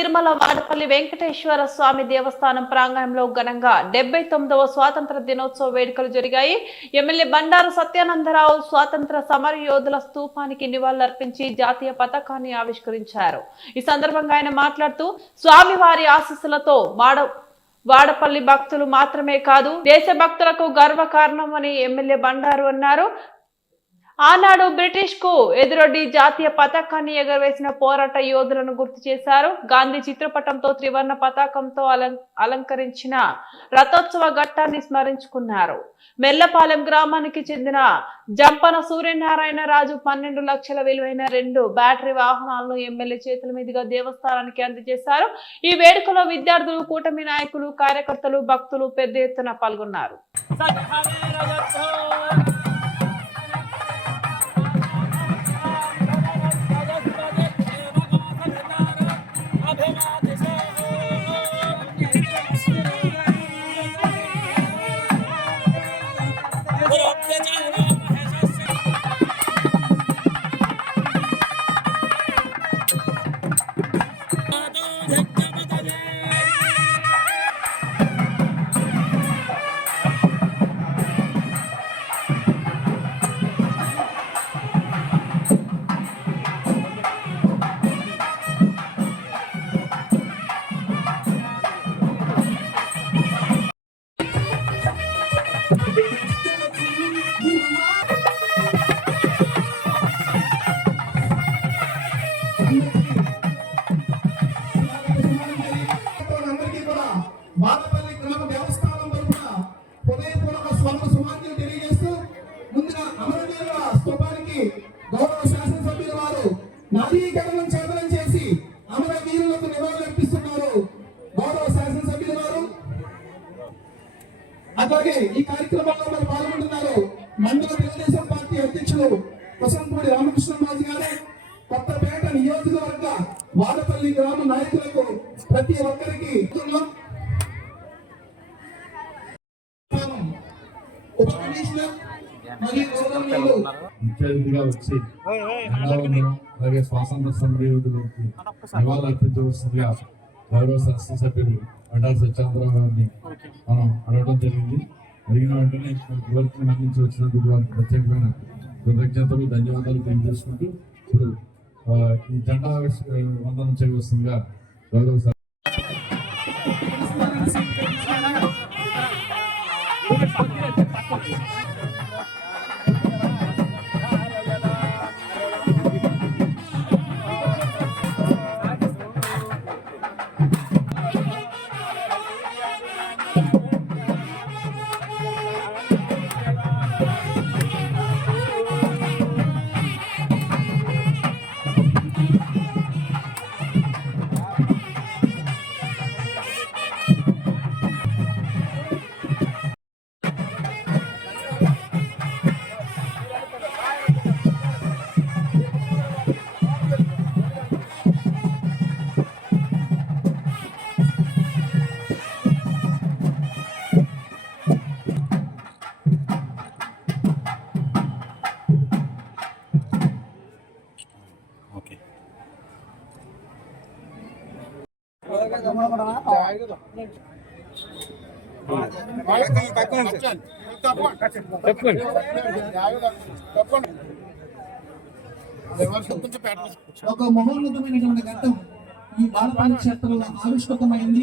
తిరుమల వాడపల్లి వెంకటేశ్వర స్వామి దేవస్థానం ప్రాంగణంలో ఘనంగా డెబ్బై తొమ్మిదవ స్వాతంత్ర దినోత్సవ వేడుకలు జరిగాయి. ఎమ్మెల్యే బండారు సత్యానందరావు స్వాతంత్ర సమర యోధుల స్తూపానికి నివాళులర్పించి జాతీయ పతాకాన్ని ఆవిష్కరించారు. ఈ సందర్భంగా ఆయన మాట్లాడుతూ స్వామివారి ఆశీస్సులతో వాడ వాడపల్లి భక్తులు మాత్రమే కాదు దేశ భక్తులకు గర్వ కారణమని ఎమ్మెల్యే బండారు అన్నారు. ఆనాడు బ్రిటిష్కు ఎదురొడ్డి జాతీయ పతాకాన్ని ఎగరవేసిన పోరాట యోధులను గుర్తు చేశారు. గాంధీ చిత్రపటంతో త్రివర్ణ పతాకంతో అలం అలంకరించిన రథోత్సవ ఘట్టాన్ని స్మరించుకున్నారు. మెల్లపాలెం గ్రామానికి చెందిన జంపన సూర్యనారాయణ రాజు పన్నెండు లక్షల విలువైన రెండు బ్యాటరీ వాహనాలను ఎమ్మెల్యే చేతుల మీదుగా దేవస్థానానికి అందజేశారు. ఈ వేడుకలో విద్యార్థులు కూటమి నాయకులు కార్యకర్తలు భక్తులు పెద్ద ఎత్తున పాల్గొన్నారు. నియోజకవర్గ వాడపల్లి గ్రామ నాయకులకు ప్రతి ఒక్కరికి ఉప కమిషనర్ ముఖ్య వచ్చి అలాగే స్వాతంత్ర సమరయోధులకు నివాళులు అర్పించవలసిందిగా గౌరవ శాసనసభ్యులు బండారు సత్యేంద్రరావు గారిని మనం అడగడం జరిగింది. అడిగిన వెంటనే వివరణ అందించి వచ్చినందుకు వారికి ప్రత్యేకమైన కృతజ్ఞతలు ధన్యవాదాలు తెలియజేసుకుంటూ ఇప్పుడు జెండా వందనం చేయవలసిందిగా గౌరవ ఒక మహోన్నతమైనటువంటి ఘట్టం ఈ బాలపాలి క్షేత్రంలో ఆవిష్కృతమైంది.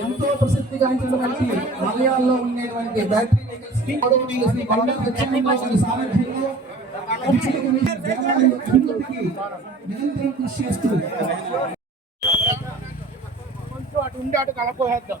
ఎంతో ప్రసిద్ధిగాంచినటువంటి ఆలయాల్లో ఉండేటువంటి బ్యాటరీ వెహికల్స్కి గౌరవనీయులు నిరంతరం కృషి చేస్తూ కొంచెం అటు ఉండి అటు కలపోయేద్దాం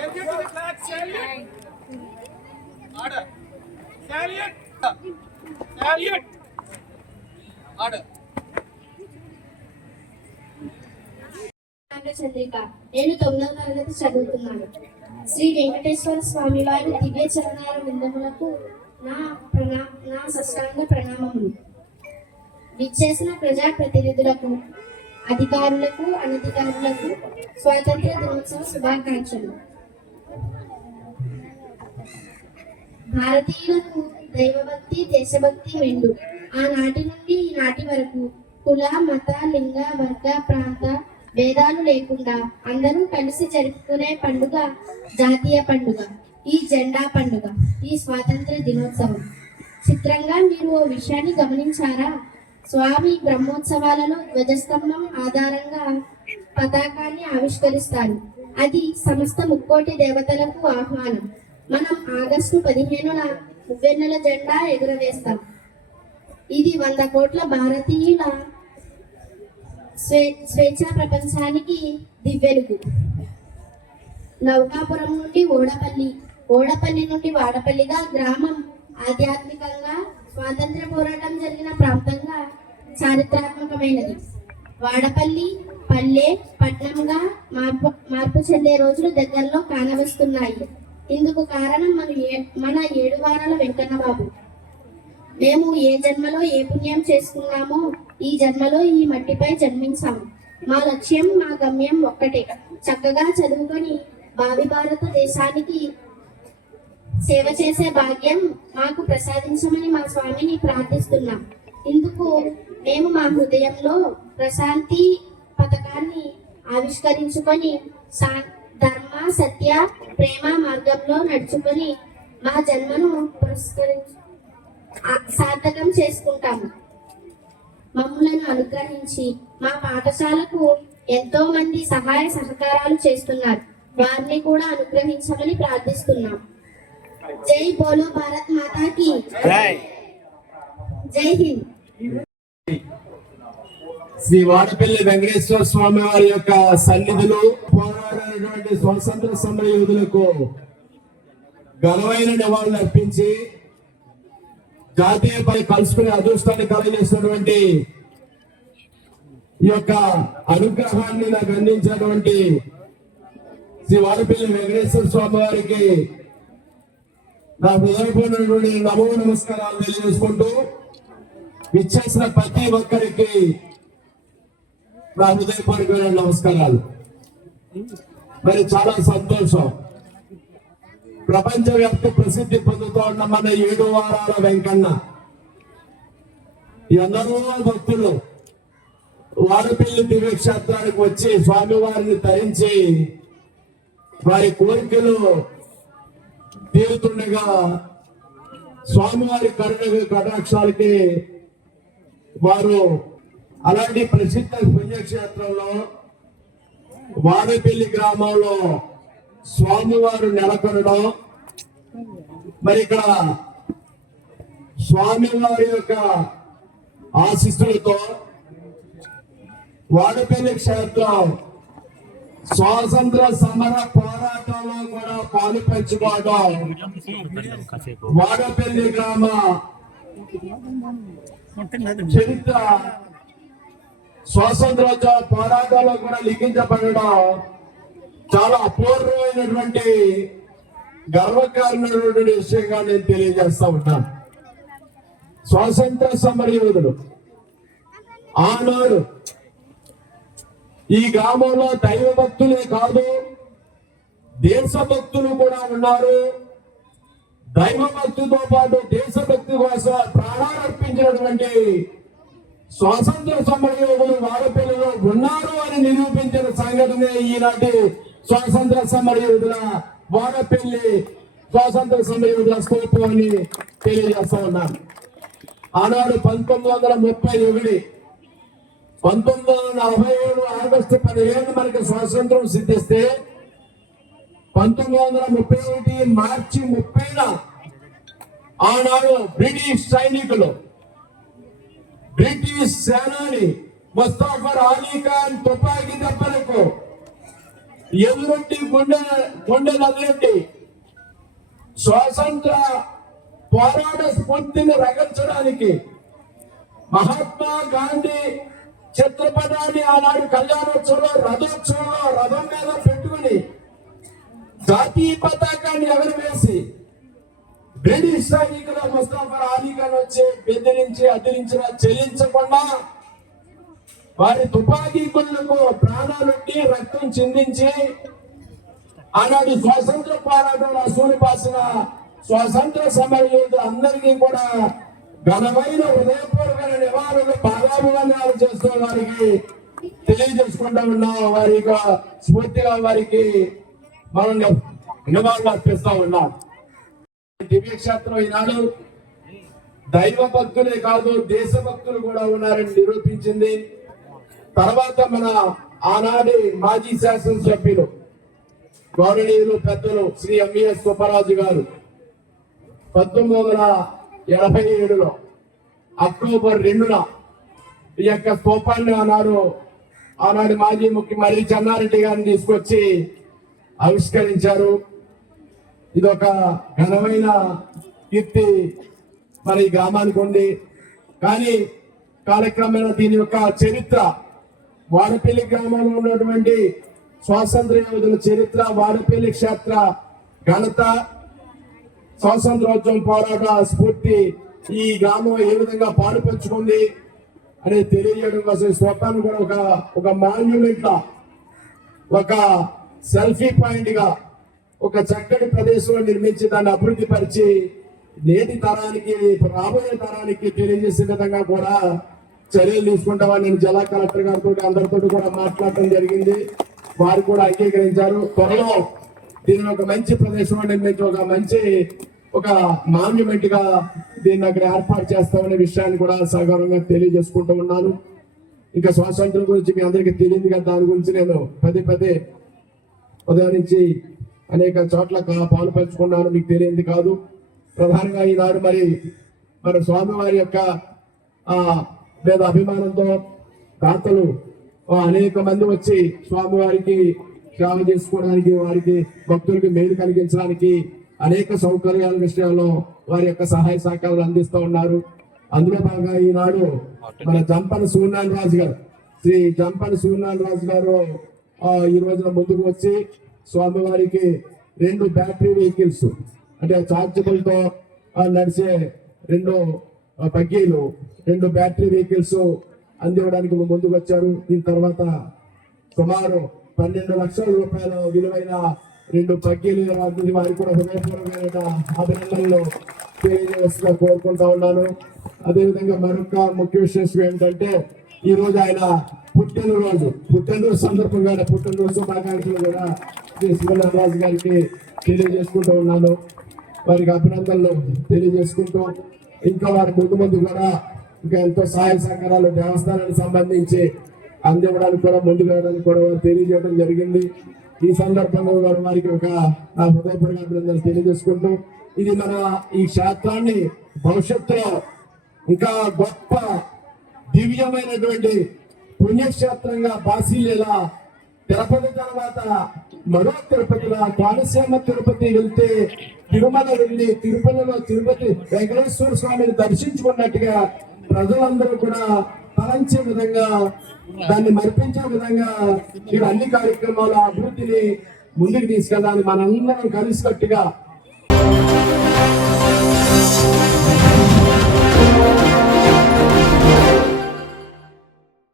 Salute to the flag, salute. Order. Salute. Salute. Order. Chandrika నేను తొమ్మిదవ తరగతి చదువుతున్నాను శ్రీ వెంకటేశ్వర స్వామి వారి దివ్య చరణాల విందములకు నా ప్రణా నా సష్టాంగ ప్రణామములు విచ్చేసిన ప్రజా ప్రతినిధులకు అధికారులకు అనధికారులకు స్వాతంత్ర దినోత్సవ శుభాకాంక్షలు భారతీయులకు దైవభక్తి దేశభక్తి రెండు. ఆనాటి నుండి ఈనాటి వరకు కుల మత లింగ వర్గ ప్రాంత భేదాలు లేకుండా అందరూ కలిసి జరుపుకునే పండుగ జాతీయ పండుగ ఈ జెండా పండుగ ఈ స్వాతంత్ర దినోత్సవం. చిత్రంగా మీరు ఓ విషయాన్ని గమనించారా? స్వామి బ్రహ్మోత్సవాలలో ధ్వజస్తంభం ఆధారంగా పతాకాన్ని ఆవిష్కరిస్తారు. అది సమస్త ముక్కోటి దేవతలకు ఆహ్వానం. మనం ఆగస్టు పదిహేనున ఉవ్వెన్నెల జెండా ఎగురవేస్తాం. ఇది వంద కోట్ల భారతీయుల స్వే స్వేచ్ఛా ప్రపంచానికి దివ్వెలుగు. నౌకాపురం నుండి ఓడపల్లి ఓడపల్లి నుండి వాడపల్లిగా గ్రామం ఆధ్యాత్మికంగా స్వాతంత్ర పోరాటం జరిగిన ప్రాంతంగా చారిత్రాత్మకమైనది. వాడపల్లి పల్లె పట్నంగా మార్పు మార్పు చెందే రోజులు దగ్గరలో కానవస్తున్నాయి. ఇందుకు కారణం మన ఏ మన ఏడు వారాల వెంకన్న బాబు. మేము ఏ జన్మలో ఏ పుణ్యం చేసుకున్నామో ఈ జన్మలో ఈ మట్టిపై జన్మించాము. మా లక్ష్యం మా గమ్యం ఒక్కటే. చక్కగా చదువుకొని భావి భారతదేశానికి సేవ చేసే భాగ్యం మాకు ప్రసాదించమని మా స్వామిని ప్రార్థిస్తున్నాం. ఇందుకు మేము మా హృదయంలో ప్రశాంతి పథకాన్ని ఆవిష్కరించుకొని సా- ధర్మ సత్య ప్రేమ మార్గంలో నడుచుకొని మా జన్మను పురస్కరించు సార్థకం చేసుకుంటాము. మమ్మలను అనుగ్రహించి మా పాఠశాలకు ఎంతో మంది సహాయ సహకారాలు చేస్తున్నారు. వారిని కూడా అనుగ్రహించమని ప్రార్థిస్తున్నాం. జై బోలో భారత్ మాతాకి. జై హింద్. శ్రీ వాడపల్లి వెంకటేశ్వర స్వామి వారి యొక్క సన్నిధిలో పోరాడినటువంటి స్వాతంత్ర సమర యోధులకు ఘనమైన నివాళులు అర్పించి జాతీయపై కలుసుకునే అదృష్టాన్ని కలిగిస్తున్నటువంటి ఈ యొక్క అనుగ్రహాన్ని నాకు అందించినటువంటి శ్రీ వాడపల్లి వెంకటేశ్వర స్వామి వారికి నా హృదయపూర్వకమైనటువంటి నమో నమస్కారాలు తెలియజేసుకుంటూ ఇచ్చేసిన ప్రతి ఒక్కరికి నా హృదయపూర్వకమైన నమస్కారాలు. మరి చాలా సంతోషం. ప్రపంచవ్యాప్త ప్రసిద్ధి పొందుతూ ఉన్న మన ఏడు వారాల వెంకన్న. ఎందరో భక్తులు వారపల్లి దివ్యక్షేత్రానికి వచ్చి స్వామివారిని తరించి వారి కోరికలు తీరుతుండగా స్వామివారి కరుణ కటాక్షాలకి వారు అలాంటి ప్రసిద్ధ పుణ్యక్షేత్రంలో వాడపల్లి గ్రామంలో స్వామివారు నెలకొనడం. మరి ఇక్కడ స్వామివారి యొక్క ఆశిస్సులతో వాడపల్లి క్షేత్రం స్వాతంత్ర సమర పోరాటంలో కూడా పాలు పంచుకోవడం. వాడపల్లి గ్రామ చరిత్ర స్వాతంత్రోత్సవ పోరాటంలో కూడా లిఖించబడడం చాలా అపూర్వమైనటువంటి గర్వకారణమైనటువంటి విషయంగా నేను తెలియజేస్తా ఉంటాను స్వాతంత్ర సమర యోధులు ఆనాడు ఈ గ్రామంలో దైవ భక్తులే కాదు దేశభక్తులు కూడా ఉన్నారు. దైవ భక్తితో పాటు దేశభక్తి కోసం ప్రాణాలు అర్పించినటువంటి స్వాతంత్ర సమరయోగులు వాడపల్లిలో ఉన్నారు అని నిరూపించిన సంఘటనే ఈనాటి స్వాతంత్ర సమరయోధుల వాడపల్లి స్వాతంత్ర సమరయోధుల స్తూపం అని తెలియజేస్తా ఉన్నాను. ఆనాడు పంతొమ్మిది వందల ముప్పై ఒకటి పంతొమ్మిది వందల నలభై ఏడు ఆగస్టు పదిహేను మనకి స్వాతంత్రం సిద్ధిస్తే పంతొమ్మిది వందల ముప్పై ఒకటి మార్చి ముప్పైన ఆనాడు బ్రిటిష్ సైనికులు బ్రిటిష్ సేనాని ముస్తాఫర్ అలీ ఖాన్ తుపాకీ దెబ్బలకు ఎదురొట్టి గుండె గుండె నదిరెడ్డి స్వాతంత్ర పోరాట స్ఫూర్తిని రగల్చడానికి మహాత్మా గాంధీ చిత్రపటాన్ని ఆనాడు కళ్యాణోత్సవంలో రథోత్సవంలో రథం మీద పెట్టుకుని జాతీయ పతాకాన్ని ఎగరవేసి బ్రిటిష్ సైనికుల ముస్తాఫర్ అలీ ఖాన్ వచ్చి బెదిరించి అదిరించిన చెల్లించకుండా వారి తుపాకీ గుళ్ళకు ప్రాణాలుండి రక్తం చిందించి ఆనాడు స్వాతంత్ర పోరాటంలో అసూలు పాసిన స్వాతంత్ర సమర యోధులు అందరికీ కూడా ఘనమైన హృదయపూర్వక నివారణ పాదాభివందనాలు చేస్తూ వారికి తెలియజేసుకుంటా ఉన్నాం. వారి యొక్క స్ఫూర్తిగా వారికి మనం నివాళులు అర్పిస్తా ఉన్నాం. దివ్యక్షేత్రం ఈనాడు దైవ భక్తులే కాదు దేశ భక్తులు కూడా ఉన్నారని నిరూపించింది. తర్వాత మన ఆనాటి మాజీ శాసనసభ్యులు గౌరవనీయులు పెద్దలు శ్రీ ఎంవిఎస్ సుబ్బరాజు గారు పంతొమ్మిది వందల ఎనభై ఏడులో అక్టోబర్ రెండున ఈ యొక్క స్తూపాన్ని ఆనాడు ఆనాడు మాజీ ముఖ్యమంత్రి చెన్నారెడ్డి గారిని తీసుకొచ్చి ఆవిష్కరించారు. ఇది ఒక ఘనమైన కీర్తి మరి ఈ గ్రామానికి ఉంది కానీ కాలక్రమేణా దీని యొక్క చరిత్ర వాడపల్లి గ్రామంలో ఉన్నటువంటి స్వాతంత్ర యోధుల చరిత్ర వాడపల్లి క్షేత్ర ఘనత స్వాతంత్రోత్సవం పోరాట స్ఫూర్తి ఈ గ్రామం ఏ విధంగా పాడుపంచుకుంది అనేది తెలియజేయడం కోసం ఈ కూడా ఒక ఒక మాన్యుమెంట్ లా ఒక సెల్ఫీ పాయింట్గా ఒక చక్కటి ప్రదేశంలో నిర్మించి దాన్ని అభివృద్ధి పరిచి నేటి తరానికి రాబోయే తరానికి తెలియజేసే విధంగా కూడా చర్యలు తీసుకుంటామని నేను జిల్లా కలెక్టర్ గారితో అందరితో కూడా మాట్లాడటం జరిగింది. వారు కూడా అంగీకరించారు. త్వరలో దీనిని ఒక మంచి ప్రదేశంలో నిర్మించి ఒక మంచి ఒక మాన్యుమెంట్గా దీన్ని అక్కడ ఏర్పాటు చేస్తామనే విషయాన్ని కూడా సగౌరవంగా తెలియజేసుకుంటూ ఉన్నాను. ఇంకా స్వాతంత్రం గురించి మీ అందరికీ తెలియదు కదా దాని గురించి నేను పదే పదే ఉదహరించి అనేక చోట్ల పాలు పంచుకున్నాను మీకు తెలియంది కాదు. ప్రధానంగా ఈనాడు మరి మన స్వామివారి యొక్క ఆ మీద అభిమానంతో దాతలు అనేక మంది వచ్చి స్వామివారికి సేవ చేసుకోవడానికి వారికి భక్తులకి మేలు కలిగించడానికి అనేక సౌకర్యాల విషయంలో వారి యొక్క సహాయ సహకారాలు అందిస్తూ ఉన్నారు. అందులో భాగంగా ఈనాడు మన జంపన సూర్యనారాయణ రాజు గారు శ్రీ జంపన సూర్యనారాయణ రాజు గారు ఆ, ఈ రోజున ముందుకు వచ్చి స్వామివారికి రెండు బ్యాటరీ వెహికల్స్ అంటే చార్జబుల్తో నడిచే రెండు బగ్గీలు రెండు బ్యాటరీ వెహికల్స్ అందివ్వడానికి ముందుకు వచ్చారు దీని తర్వాత సుమారు పన్నెండు లక్షల రూపాయల విలువైన రెండు పగ్గీలు వారికి వారికి కూడా హృదయపూర్వకమైన అభినందనలు తెలియజేస్తున్నా కోరుకుంటా ఉన్నాను. అదేవిధంగా మరొక ముఖ్య విశేషం ఏంటంటే ఈ రోజు ఆయన పుట్టినరోజు పుట్టినరోజు సందర్భంగా పుట్టినరోజు శుభాకాంక్షలు కూడా శ్రీ శివనారాజు గారికి తెలియజేసుకుంటూ ఉన్నాను. వారికి అభినందనలు తెలియజేసుకుంటూ ఇంకా వారి ముందు ముందు కూడా ఇంకా ఎంతో సహాయ సహకారాలు దేవస్థానానికి సంబంధించి అందివ్వడానికి కూడా ముందుకు వెళ్ళడానికి కూడా వారు తెలియజేయడం జరిగింది. ఈ సందర్భంగా వారు వారికి ఒక హృదయపూర్వక అభినందనలు తెలియజేసుకుంటూ ఇది మన ఈ క్షేత్రాన్ని భవిష్యత్తులో ఇంకా గొప్ప దివ్యమైనటువంటి పుణ్యక్షేత్రంగా బాసిల్లేలా తిరుపతి తర్వాత మరో తిరుపతిలో కోనసీమ తిరుపతి వెళ్తే తిరుమల వెళ్ళి తిరుపతిలో తిరుపతి వెంకటేశ్వర స్వామిని దర్శించుకున్నట్టుగా ప్రజలందరూ కూడా తలంచే విధంగా దాన్ని మరిపించే విధంగా మీరు అన్ని కార్యక్రమాల అభివృద్ధిని ముందుకు తీసుకెళ్ళాలి మనందరం కలిసికట్టుగా